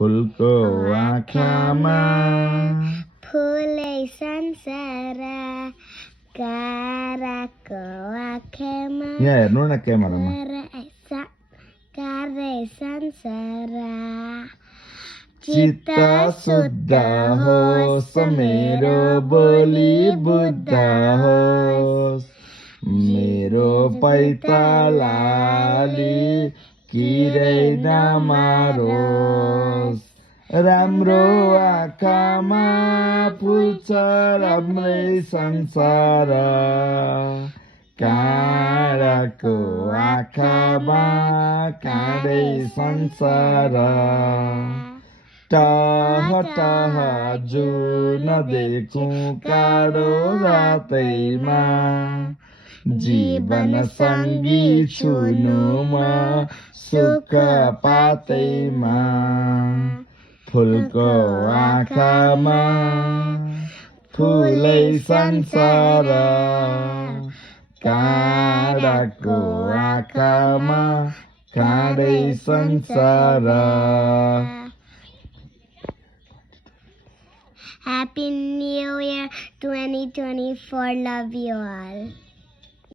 फुलको आँखामा फुलै संसार काराको आँखामा यहाँ हेर्नु न क्यामेरामा कारै संसार चित्त शुद्ध होस् मेरो बोली बुद्ध होस् मेरो पैतालाली किरै नमारोस् राम्रो आँखामा फुल्छ राम्रै संसार काँडाको आँखामा काँडै संसार टह टह जुन देखौँ काँडो रातैमा जीवन सङ्गी छुनुमा सुख पातैमा फुलको आँखामा फुलै संसार काँडाको आँखामा काँडै संसार Happy New Year 2024. Love you all.